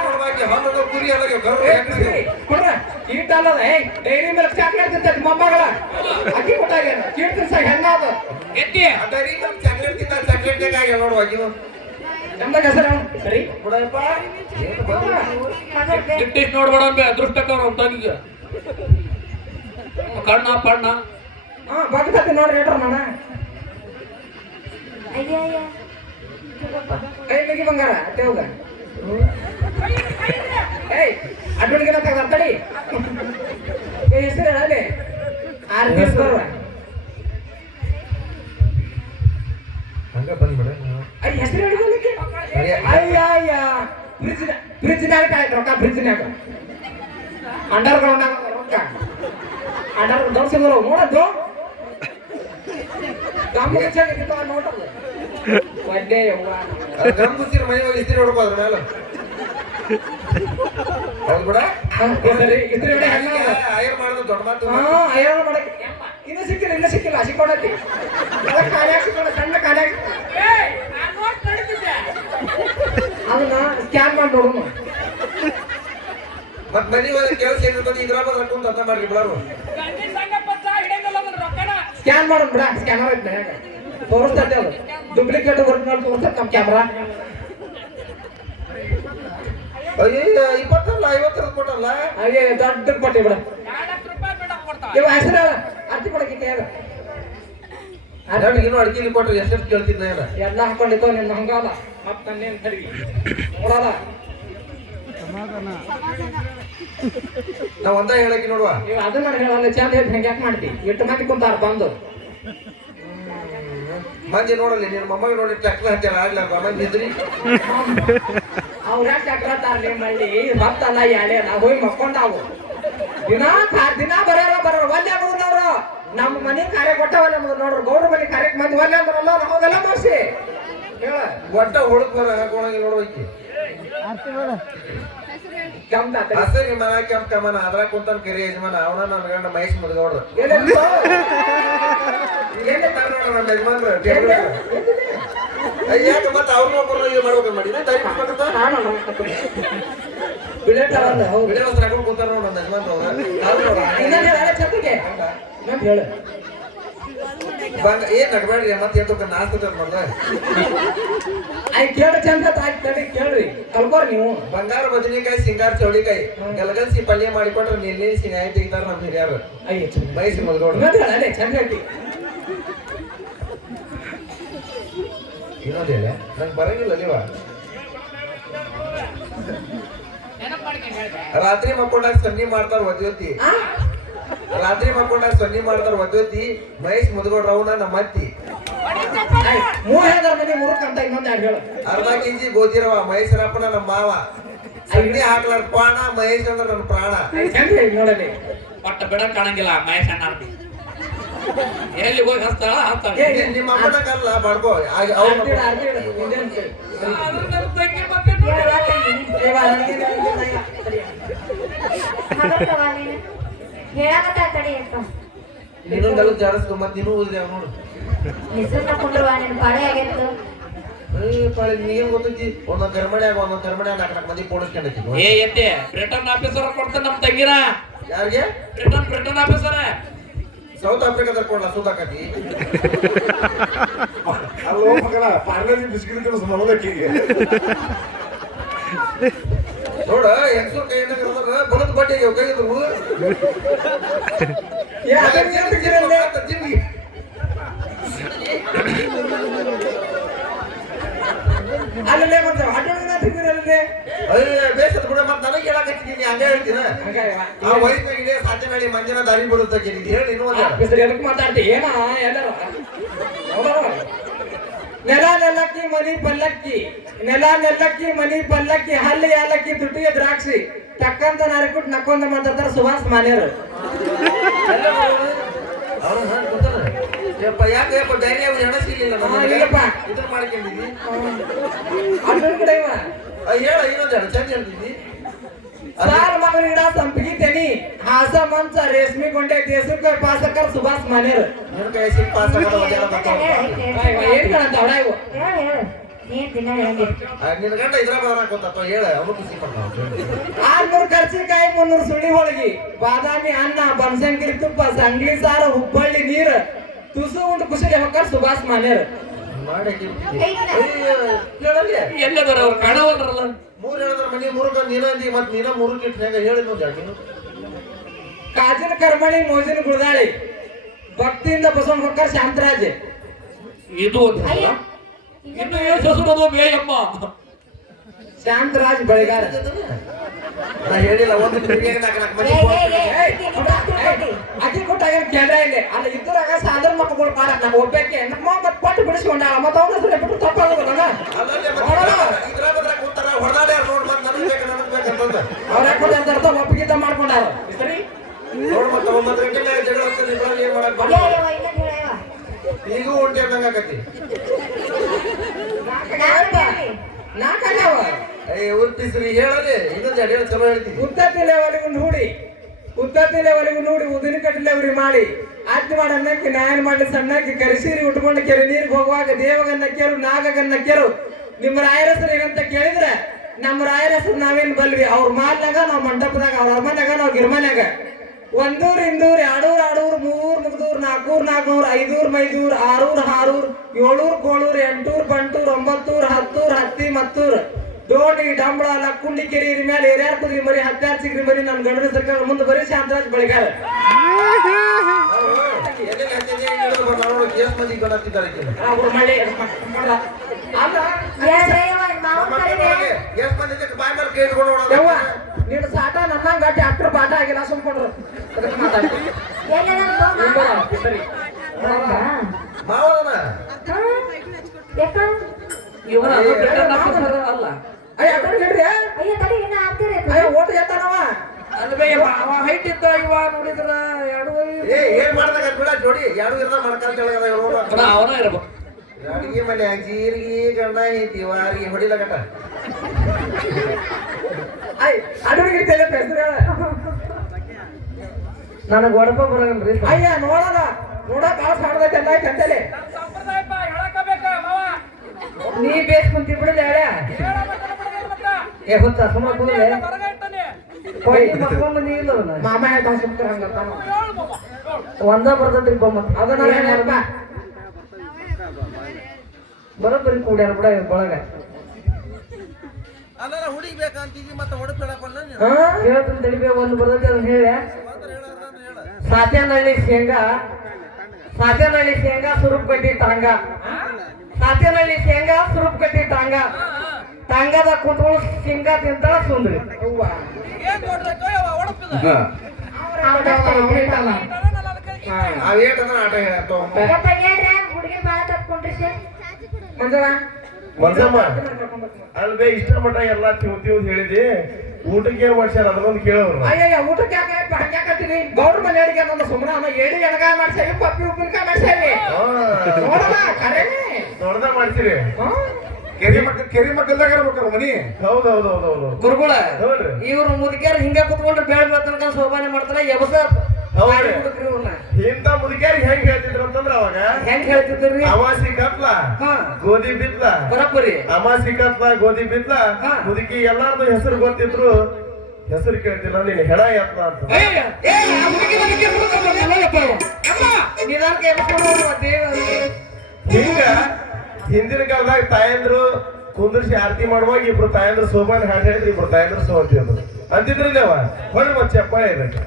ನೋಡ್ಬಾಕಿ ಹಣ್ಣು ಕುರಿ ಅಲ್ಲ ಕೊಡ್ರ ಕೀಟ ಅಲ್ಲದ ಡೈರಿ ಮೇಲೆ ಚಾಕ್ಲೇಟ್ ತಿಂತೈತಿ ಮೊಮ್ಮಗಳ ಅಕ್ಕಿ ಕೊಟ್ಟಾಗ ಕೀಟ್ ತಿನ್ಸಾಗ ಹೆಂಗಾದ ಡೈರಿ ಚಾಕ್ಲೇಟ್ ತಿಂತ ಚಾಕ್ಲೇಟ್ ಆಗಿ ನೋಡುವ ಇವು ನಮ್ದಾಗ ಹೆಸರು ಸರಿ ಬಿಡಪ್ಪ ಟಿಟ್ಟಿಸ್ ನೋಡ್ಬೇಡ ಅಂಬೆ ಅದೃಷ್ಟಕ್ಕವ್ರು ಅಂತಂದಿದ್ದ ಕಣ್ಣ ಪಣ್ಣ ಹಾ ಬಗ್ತತಿ ನೋಡ್ರಿ ಹೇಳ್ರ ನಾನ ಕೈ ಮುಗಿ ಬಂಗಾರ ಅತ್ತೇವ್ಗ ಏಯ್ ಅಡ್ವಣಿಗೆನ ತೆಗ್ದಾರ ತಡಿ ಹೆಸರು ಹೇಳಲಿ ಆರ್ತಿ ಬರುವ ಹಂಗ ಬಂದ್ಬಿಡ ಅಯ್ಯ ಹೆಸರು ಹೇಳಿದಕ್ಕೆ ಅಯ್ಯ ಅಯ್ಯ ಫ್ರಿಜ್ನಾಗ ಕಾಯ್ತು ರೊಕ್ಕ ಫ್ರಿಜ್ನಾಗ ಅಂಡರ್ ಗ್ರೌಂಡ್ ರೊಕ್ಕ ಅಂಡರ್ ದೋಸಿದ್ರು ನೋಡದ್ದು ಗಮ್ಮ ಚೆನ್ನಾಗಿತ್ತು ನೋಡೋದು ಒಡ್ಡೆ ಯವ್ವ ಗಮ್ ಗುಚ್ಚಿರ ಮನೆ ಹೋಗಿ ಇಸ್ತ್ರಿ ಹೊಡ್ಕೋದ್ರ ಮೇಲೆ ಹೌದು ಬಿಡ ಸರಿ ಇದ್ರಿ ಹೆಣ್ಣ ಆಯರ್ ಮಾಡೋದು ದೊಡ್ಡ ಮಾತು ಅಯ್ಯೋ ಮಾಡಕ್ಕೆ ಇನ್ನು ಸಿಕ್ಕಿಲ್ಲ ಸಿಕ್ಕೊಡತಿ ಕಾಲ್ಯಾಗ ಸಿಕ್ಕೋಣ ಸಣ್ಣ ಕಾಲ್ಯಾಗ ಅದನ್ನ ಸ್ಕ್ಯಾನ್ ಮಾಡಿ ನೋಡೋಣ ಮತ್ ಮನಿ ಹೋಗಿ ಕೆಲಸ ಏನಿರ್ತದೆ ಇದ್ರ ಬಂದ್ರೆ ಕುಂತ ಅರ್ಥ ಮಾಡ್ರಿ ಬಿಡಾರು ಸ್ಕ್ಯಾನ್ ಮಾಡೋಣ ಬಿಡ ಸ್ಕ್ಯಾನರ್ ಐತೆ ಮನ್ಯಾಗ ತೋರಿಸ್ತೈತೆ ಅದು ಡೂಪ್ಲಿಕೇಟ್ ಒರಿಜಿನಲ್ ತೋರಿಸ್ತೈತೆ ನಮ್ಮ ಕ್ಯಾಮ್ರಾ ಅಯ್ಯ 20 50 ಕೊಟ್ಟಲ್ಲ ಹಾಗೆ ದೊಡ್ಡ ಕೊಟ್ಟಿ ಬಿಡ ಇವ ಹೆಸರು ಅರ್ತಿ ಕೊಡಕ್ಕೆ ಹೇಳ ಇನ್ನೂ ಅಡ್ಕಿಲಿ ಕೊಟ್ರೆ ಎಷ್ಟೆಷ್ಟು ಕೇಳ್ತಿದ್ನ ಏನ ಎಲ್ಲ ಹಾಕೊಂಡಿತ್ತು ನಿನ್ನ ಹಂಗಾಲ ಮತ್ತ ನನ್ನೇನ್ ಸರಿ ನೋಡಲ್ಲ ನಾವ್ ಒಂದ ಹೇಳಕ್ಕೆ ನೋಡುವ ನೀವು ಅದನ್ನ ಹೇಳಲ್ಲ ಚಂದ ಹೇಳಿ ಹೆಂಗ್ ಯಾಕೆ ಮಾಡ್ತಿ ಎಷ್ಟು ಮಂದಿ ಕುಂತಾರ ಬಂದು ಮಂದಿ ನೋಡಲಿ ನಿನ್ನ ಮೊಮ್ಮಗ ನೋಡಿ ಟ್ರ್ಯಾಕ್ಟರ್ ಹತ್ತಿರ ಆಗ್ಲ ಮಂದಿ ಇದ್ರಿ ಅವ್ರ ಚಕ್ರತಾರ್ಲಿ ಮಳ್ಳಿ ಮತ್ತಲ್ಲ ಯಾಳೆ ನಾ ಹೋಗಿ ಮಕ್ಕೊಂಡಾವು ದಿನ ಬರೋರ ಒಲ್ಲೆ ಮುಗಿದವ್ರು ನಮ್ಮ ಮನೆ ಕಾರ್ಯ ಕೊಟ್ಟವಲ್ಲ ನೋಡ್ರಿ ಗೌಡ್ರ ಮನೆ ಕಾರ್ಯಕ್ಕೆ ಮಂದಿ ಒಲ್ಲೆ ಅಂದ್ರಲ್ಲ ಹೌದೆಲ್ಲ ಮಾಡಿಸಿ ಹೇಳ ಒಟ್ಟ ಹುಡುಕ್ ಬರ ಹಾಕೊಂಡಾಗಿ ನೋಡ್ಬೇಕು ಗಮ್ದಾತ ಹಸರಿ ಮನ ಕೆಂಪ್ ಕಮನ ಅದ್ರಾಗ ಕುಂತಾನ ಕರಿ ಯಜಮಾನ ಅವನ ನನ್ನ ಗಂಡ ಮಹೇಶ್ ಮುದ್ಗೌಡ್ರು ಏನೇ ನೋಡ ನಮ್ಮ ಯಜಮಾನ್ರು ಯಾಕೆ ಮತ್ತೆ ಅವ್ರನ್ನ ಒಬ್ಬರನ್ನ ಇದು ಮಾಡ್ಬೇಕು ಮಾಡಿ ಬಿಳೆಟ್ ಅವಲ್ಲ ಹೌದು ಬಿಡೇ ವಸ್ತ್ರ ಹಾಕೊಂಡು ಕುಂತಾರ ನೋಡ ನಮ್ಮ ಯಜಮಾನ್ರು ಅವ್ರ ಇನ್ನೊಂದು ಹೇಳ ಚಂದಿಗೆ ಇನ್ನೊಂದು ಹೇಳು ಬಂಗ ಏನ್ ನಡ್ಬೇಡ್ರಿ ಮತ್ತೆ ಎತ್ತಕ್ಕ ನಾಸ್ತದ ಮಾಡ್ದ ಕೇಳ ಚಂದ ತಡಿ ಕೇಳ್ರಿ ಕಲ್ಕೋರ್ ನೀವು ಬಂಗಾರ ಬದನೆಕಾಯಿ ಸಿಂಗಾರ ಚೌಳಿಕಾಯಿ ಗಲಗಲ್ಸಿ ಪಲ್ಯ ಮಾಡಿಕೊಟ್ರೆ ನಿಲ್ಲಿಸಿ ನ್ಯಾಯ ತೆಗಿತಾರ ನಮ್ಮ ಹಿರಿಯರು ಮಹೇಶ್ ಮುದ್ಗೌಡ್ರು ಇನ್ನೊಂದು ಹೇಳ ಚಂದ ಹೇಳ್ತಿ ಇನ್ನೊಂದು ಹೇಳ ನಂಗೆ ಬರಂಗಿಲ್ಲ ಅಲ್ಲಿವ ರಾತ್ರಿ ಮಕ್ಕೊಂಡಾಗ ಸನ್ನಿ ಮಾಡ್ತಾರ ಒದ್ಯೋತಿ ರಾತ್ರಿ ಮಕ್ಕೊಂಡಾಗ ಸನ್ನಿ ಮಾಡ್ತಾರ ಒದ್ಯೋತಿ ಮಹೇಶ್ ಮುದ್ಗೌಡ್ರ ಅವನ ನಮ್ಮ ಅತ್ತಿ ಮೂರ್ ಹೇಳಿದ್ರ ಮನೆ ಮೂರಕ್ಕಂತ ಇನ್ನೊಂದು ಎರಡು ಹೇಳು ಅರ್ಧ ಕೆಜಿ ಗೋಧಿರವ ಮಹೇಶ್ವರಪ್ಪನ ನಮ್ಮ ಮಾವ ಸಗಣಿ ಹಾಕ್ಲಾರ ಪ್ರಾಣ ಮಹೇಶ್ ಅಂದ್ರ ನನ್ನ ಪ್ರಾಣ ಚಂದ ಹೇಳಿ ನೋಡಲಿ ಒಟ್ಟ ಬಿಡಕ್ ಕಾಣಂಗಿಲ್ಲ ಮಹೇಶ್ ಅಣ್ಣ ಎಲ್ಲಿ ಹೋಗಿ ಹಸ್ತಾಳ ಹಸ್ತಾಳ ನಿಮ್ಮ ಅಮ್ಮನ ಕಲ್ಲ ಬಡ್ಕೋ ಹೇಳಕತ್ತ ಕಡೆ ಇತ್ತು ಇನ್ನೊಂದೆಲ್ಲ ಜಾಡಿಸ್ಕೊ ಮತ್ ನೀನು ಓದಿದೆ ನೋಡು ಹೆಸರನ್ನ ಕುಂಡ್ರುವ ನಿನ್ ಪಾಳೆ ಆಗಿತ್ತು ಪಾಳಿ ನೀಗೇನ್ ಗೊತ್ತೈತಿ ಒಂದೊಂದ್ ಕರ್ಮಡ್ಯಾಗ ನಾಲ್ಕು ಮಂದಿ ಪೋಣಿಸ್ಕೊಂಡೈತಿ ಏ ಎತ್ತೆ ಬ್ರಿಟನ್ ಆಫೀಸರ್ ಕೊಡ್ತಾನೆ ನಮ್ ತಂಗಿರ ಯಾರಿಗೆ ಬ್ರಿಟನ್ ಆಫೀಸರ್ ಸೌತ್ ಆಫ್ರಿಕಾದಾಗ ಕೊಡ್ಲ ಸುತ್ತಾಕತಿ ಅಲ್ಲೋ ಮಗನ ಪಾರ್ಲರ್ ಬಿಸ್ಕಿಟ್ ತಿನ್ನಿಸ್ ಮನೋದಕ್ಕಿಗೆ ನೋಡ ಹೆಂಗಸೂರ್ ಕೈ ಬಲದ ಬಡ್ಡಿ ಕೈ ಇದ್ರು ಅಲ್ಲೇ ಮತ್ತೆ ಆಟೋಡೇ ಬೇಸದ ಬಿಡ ಮತ್ ನನಗೆ ಹೇಳಕತ್ತಿದ್ದೀನಿ ಹಂಗ ಹೇಳ್ತೀನ ಆ ವಯಸ್ಸಿನಾಗಿದೆ ಸಾಧ್ಯ ಮಾಡಿ ಮಂಜನ ದಾರಿ ಬಿಡುತ್ತ ಹೇಳಿ ಇನ್ನೊಂದು ಮಾತಾಡ್ತಿ ಏನ ಎಲ್ಲರೂ ನೆಲ ನೆಲ್ಲಕ್ಕಿ ಮನಿ ಪಲ್ಲಕ್ಕಿ ನೆಲ ನೆಲ್ಲಕ್ಕಿ ಮನಿ ಪಲ್ಲಕ್ಕಿ ಹಲ್ಲಿ ಯಾಲಕ್ಕಿ ದುಡ್ಡಿಗೆ ದ್ರಾಕ್ಷಿ ಟಕ್ಕಂತ ನಾರಿಕೊಟ್ಟು ನಕ್ಕೊಂದ ಮಾತಾಡ್ತಾರ ಸುಭಾಷ್ ಮಾನ್ಯರು ಯಾಕೆ ಬೇರೆ ಎಣಸಿಲ್ಲ ಇಲ್ಲಪ್ಪ ಇದನ್ನ ಮಾಡ್ಕೊಂಡಿದ್ದಿ ಅದ್ರ ಕಡೆ ಇವ ಹೇಳ ಇನ್ನೊಂದು ಹೇಳ ಚಂದ ಹೇಳ್ತಿದ್ದಿ ಸಾರ್ ಮಗನ ಗಿಡ ಸಂಪಿಗೆ ತೆನಿ ಹಾಸ ಮಂಚ ರೇಷ್ಮಿ ಗೊಂಡೆ ದೇಶಕ್ಕೆ ಪಾಸಕರ್ ಸುಭಾಷ್ ಮಾನ್ಯರು ನಿನ್ನ ಕೈ ಸಿಕ್ಕ ಪಾಸ್ ಏನ್ ಕಾಣಂತ ಅವಳ ಇವು ಹೇಳು ಹೇಳು ನೀನ್ ದಿನ ಹೇಳಿ ನಿನ್ನ ಗಂಡ ಇದ್ರ ಬರಕಂತಪ್ಪ ಹೇಳ ಅವನು ಖುಷಿ ಪಡ್ತಾವ 600 ಕರ್ಚಿಕಾಯಿ 300 ಸುಳಿ ಹೋಳಿಗೆ ಬಾದಾಮಿ ಅನ್ನ ಬನಶಂಕರಿ ತುಪ್ಪ ಸಂಗ್ಲಿ ಸಾರು ಹುಬ್ಬಳ್ಳಿ ನೀರು ತುಸು ಉಂಟು ಕುಶಲಿ ಹೊಕ್ಕರ್ ಸುಭಾಷ್ ಮಾನ್ಯರು ಎಲ್ಲದರ ಅವ್ರು ಕಾಣವಲ್ರಲ್ಲ 3 ಹೇಳಿದ್ರ ಮನಿ 3 ನೀನ ಅಂದಿ ಮತ್ ನೀನ 3 ಕಿಟ್ನ್ಯಾಗ ಹೇಳಿ ನೋಡಿ ನೀನು ಕಾಜಿನ ಕರ್ಮಣಿ ಮೋಜಿನ ಗುಳದಾಳಿ ಭಕ್ತಿಯಿಂದ ಬಸವಣ್ಣ ಹೊಕ್ಕರ್ ಶಾಂತರಾಜ್ ಇದು ಇನ್ನು ಏನು ಸಸುರದು ಬೇಯಮ್ಮ ಶಾಂತರಾಜ್ ಬಳಿಗಾರ ನಾ ಹೇಳಿಲ್ಲ ಒಂದು ತಿರುಗಿಯಾಗ 4 ಮಂದಿ ಅಕ್ಕಿ ಕೊಟ್ಟಾಗ ಕೇಂದ್ರ ಇಲ್ಲಿ ಅಲ್ಲ ಇದ್ರಾಗ ಸಾಧಾರಣ ಮಕ್ಕಳು ಪಾಡ ನಾವು ಒಬ್ಬಕ್ಕೆ ನಮ್ಮ ಮತ್ತೆ ಪಟ್ಟು ಬಿಡಿಸ್ಕೊಂಡಾಳ ಮತ್ತೆ ಅವನ ಸಲ ಬಿಟ್ಟು ತಪ್ಪಾಗೋದಲ್ಲ ಇದ್ರ ಬದ್ರ ಕೂತಾರ ಹೊಡೆದಾಡ್ಯಾರ ನೋಡ್ ಮತ್ ನನಗ್ ಬೇಕಂತಂದ ಅವ್ರ ಯಾಕೊಂಡ್ ಒಪ್ಪಿಗಿದ್ದ ಮಾಡ್ಕೊಂಡಾರ ಸರಿ ನೋಡ್ ಮತ್ತ 9 ಗಂಟೆ ಮ್ಯಾಗ ಜಗಳ ಆಗ್ತದೆ ಇದ್ರಲ್ಲಿ ಏನ್ ಮಾಡಕ್ ಬರಲ್ಲ ಈಗೂ ಹೊಂಟೆ ಅಂದಂಗ ಆಕತಿ ನಾಕಲ್ಲವ ಉರ್ತಿಸ್ರಿ ಹೇಳಲಿ ಇನ್ನೊಂದು ಹೇಳಿ ಚಲೋ ಹೇಳ್ತೀನಿ ಉತ್ತತ್ತಿ ಲೆವೆಲ್ಗೂ ನೋಡಿ ಉದಿನ ಕಟ್ಟಲೆವರಿ ಮಾಡಿ ಆಜ್ಞೆ ಮಾಡಿ ಅನ್ನಕ್ಕೆ ನ್ಯಾಯ ಮಾಡಿ ಸಣ್ಣಕ್ಕೆ ಕರಿಸೀರಿ ಉಟ್ಕೊಂಡು ಕೆರೆ ನೀರಿಗೆ ಹೋಗುವಾಗ ದೇವಗನ್ನ ಕೇರು ನಾಗಗನ್ನ ಕೇರು ನಿಮ್ಮ ರಾಯರ ಹೆಸರು ಏನಂತ ಕೇಳಿದ್ರೆ ನಮ್ಮ ರಾಯರ ಹೆಸರು ನಾವೇನ್ ಬಲ್ವಿ ಅವ್ರ ಮಾಲ್ನಾಗ ನಾವ್ ಮಂಟಪದಾಗ ಅವ್ರ ಅರಮನ್ಯಾಗ ನಾವ್ ಗಿರ್ಮನ್ಯಾಗ 1 2 2 3 ಮುಗ್ದೂರ್ 4 5 ಮೈದೂರ್ 6 7 ಕೋಳೂರ್ 8 ಬಂಟೂರ್ 9 10 ಹತ್ತಿ ಮತ್ತೂರ್ ದೋಣಿ ಡಂಬಳ ಲಕ್ಕುಂಡಿ ಕೆರಿ ಮೇಲೆ ಏರ್ಯಾರ ಕುದ್ರಿ ಮರಿ ಹತ್ತಾರು ಸಿಗ್ರಿ ಮರಿ ನಮ್ ಗಂಡನ ಸರ್ಕಾರ ಮುಂದೆ ಬರೀ ಶಾಂತರಾಜ್ ಬಳಿಗಾರ ನೋಡು ಕೇಸ್ ಮಂದಿ ಬಂದಿದ್ದಾರೆ ಅವ್ರ ಮಳೆ ಅಲ್ಲ ಯಾರೇ ಮಾವನ್ ಕರೀರಿ. ಕೇಸ್ ಮಂದಿ ಬಾಯ್ ಮೇಲೆ ಕೈ ಇಟ್ಕೊಂಡು ಯವ್ವ ನೋಡೋದು ನೀನು ಸಾಟ ನನ್ನಂಗ ಡಾಕ್ಟರ್ ಪಾಠ ಆಗಿಲ್ಲ ಸುಮ್ಕೊಂಡ್ರು ಅದಕ್ಕೆ ಮಾತಾಡಿ ಎಲ್ಲದಾನ ಬಾ ಮಾವ. ಸರಿ ಹೌದಾ? ಮಾವನ ಹಾ? ಯಾಕ? ಇವನ ಅಲ್ಲ ಅಯ್ಯ ಅದ್ರ ಹೇಳ್ರಿ ಅಯ್ಯೋ ತಡಿ ಇನ್ನ ಆಗ್ತೀರಿ ಅಯ್ಯ ಓಟ್ ಎತ್ತಾನವ ಅಲ್ವೇ ಅವ ಹೈಟ್ ಇದ್ದ ಇವ ನೋಡಿದ್ರ ಎರಡು ಏನ್ ಮಾಡ್ದಾಗ ಬಿಡ ಜೋಡಿ ಎರಡು ಇರ್ದ ಮಾಡ್ಕೊಂತ ಅವನ ಇರ್ಬೇಕು ಅಡಿಗೆ ಮನೆ ಜೀರಿಗೆ ಗಂಡ ಐತಿ ವಾರಿಗೆ ಹೊಡಿಲಕಟ ಅಡುಗೆ ಹೆಸರು ನನಗೆ ಒಡಪ ಬರಂಗ್ರಿ ಅಯ್ಯ ನೋಡೋಣ ನೋಡಕ್ ಕಾಸು ಹಾಡ್ದೈತೆ ಎಲ್ಲ ಕಂತಲೆ ನೀ ಬೇಸ್ ಕುಂತಿ ಬಿಡದೆ ಹೇಳ ಏ ಹೊತ್ತ ಸುಮ್ಮ ಕುಂದ್ರೆ ಮಕ್ಕಳು ಇಲ್ಲ ಮಾಮ ಹೇಳ್ತಾ ಸುಮ್ಕರ ಹಂಗಂತಾನ ಒಂದ ಬರ್ತೈತ್ರಿ ಬೊಮ್ಮ ಅದನ್ನ ಹೇಳಪ್ಪ ಬರೋಬ್ಬರಿ ಕೂಡ್ಯಾರ ಬಿಡ ಒಳಗ ಅಲ್ಲ ಹುಡುಗಿ ಬೇಕಂತೀವಿ ಮತ್ತೆ ಹೊಡಬೇಡಪ್ಪ ಹೇಳ್ತೀನಿ ತಡಿಬೇ ಒಂದು ಬರ್ತೈತಿ ಅದನ್ನ ಹೇಳ ಸಾತ್ಯನಹಳ್ಳಿ ಶೇಂಗಾ ಸುರುಪ್ ಕಟ್ಟಿ ಟಾಂಗ ಸಾತ್ಯನಹಳ್ಳಿ ಶೇಂಗಾ ಸುರುಪ್ ಕಟ್ಟಿ ಟಾಂಗ ಟಾಂಗದ ಕುಟ್ಗಳು ಶೇಂಗಾ ತಿಂತಾಳ ಸುಂದ್ರಿ ಅವೇಟಂದ್ರ ಆಟ ಹೇಳ್ತಾವ ಯಪ್ಪ ಹೇಳ್ರಿ ಹುಡುಗಿ ಬಾಳ ತಪ್ಕೊಂಡ್ರಿ ಸರ್. ಮಂಜಮ್ಮ ಅಲ್ವೇ ಇಷ್ಟಪಟ್ಟ ಎಲ್ಲ ತಿವ್ ಹೇಳಿದಿ ಊಟಕ್ಕೆ ಏನ್ ಮಾಡ್ಸ್ಯಾರ ಅದನ್ನೊಂದು ಕೇಳೋರು ಅಯ್ಯಯ್ಯ ಊಟಕ್ಕೆ ಯಾಕೆ ಹಂಗಾಕತ್ತೀರಿ ಗೌಡ್ರ ಮನೆ ಅಡಿಗೆ ನನ್ನ ಸುಮ್ಮನೆ ಅಮ್ಮ ಏಡಿ ಎಣಗಾಯ ಮಾಡ್ಸೇವಿ ಪಪ್ಪಿ ಉಪ್ಪಿನಕಾಯಿ ಮಾಡ್ಸೇವಿ ನೋಡಮ್ಮ ಕರೇನೆ ದೊಡ್ಡದ ಮಾಡ್ತೀರಿ ಕೆರಿ ಮಕ್ಕಳದಾಗ ಇರ್ಬೇಕಲ್ಲ ಮನಿ. ಹೌದೌದೌದೌದು ಗುರುಗಳ ನೋಡ್ರಿ ಇವ್ರು ಮುದುಕ್ಯಾರ ಹಿಂಗ ಕುತ್ಕೊಂಡ್ರೆ ಬೇಡ ತನಕ ಶೋಭಾನೆ ಮಾಡ್ತಾರ ಎಬಸ ಹೌದ್ರಿ. ಇವ್ರನ್ನ ಇಂತ ಮುದುಕ್ಯಾರಿಗೆ ಹೆಂಗ್ ಹೇಳ್ತಿದ್ರು ಅಂತಂದ್ರ ಅವಾಗ ಹೆಂಗ್ ಹೇಳ್ತಿದ್ರಿ ಅಮಾಸಿ ಕತ್ಲ ಹಾ ಗೋಧಿ ಬಿತ್ಲ ಬರಬ್ಬರಿ ಅಮಾಸಿ ಕತ್ಲ ಗೋಧಿ ಬಿತ್ಲ ಹಾ. ಮುದುಕಿ ಎಲ್ಲಾರ್ದು ಹೆಸರು ಗೊತ್ತಿದ್ರು ಹೆಸರು ಕೇಳ್ತಿಲ್ಲ ನೀನ್ ಹೆಣ ಎತ್ಲ ಅಂತ ನಿಧಾನಕ್ಕೆ ಎಬ್ಸ್ಕೊಂಡು ದೇವರಿಗೆ ಹಿಂಗ ಹಿಂದಿನ ಕಾಲದಾಗ ತಾಯಂದ್ರು ಕುಂದ್ರಿಸಿ ಆರತಿ ಮಾಡುವಾಗ ಇಬ್ರು ತಾಯಂದ್ರು ಸೋಬಾನ್ ಹಾಡು ಹೇಳಿದ್ರು ಇಬ್ರು ತಾಯಂದ್ರು ಸೋತಿದ್ರು ಅಂತಿದ್ರಲ್ಲವ ಹೊಳ್ಳಿ ಮತ್ತೆ ಚಪ್ಪಾಳೆ ಇರಬೇಕು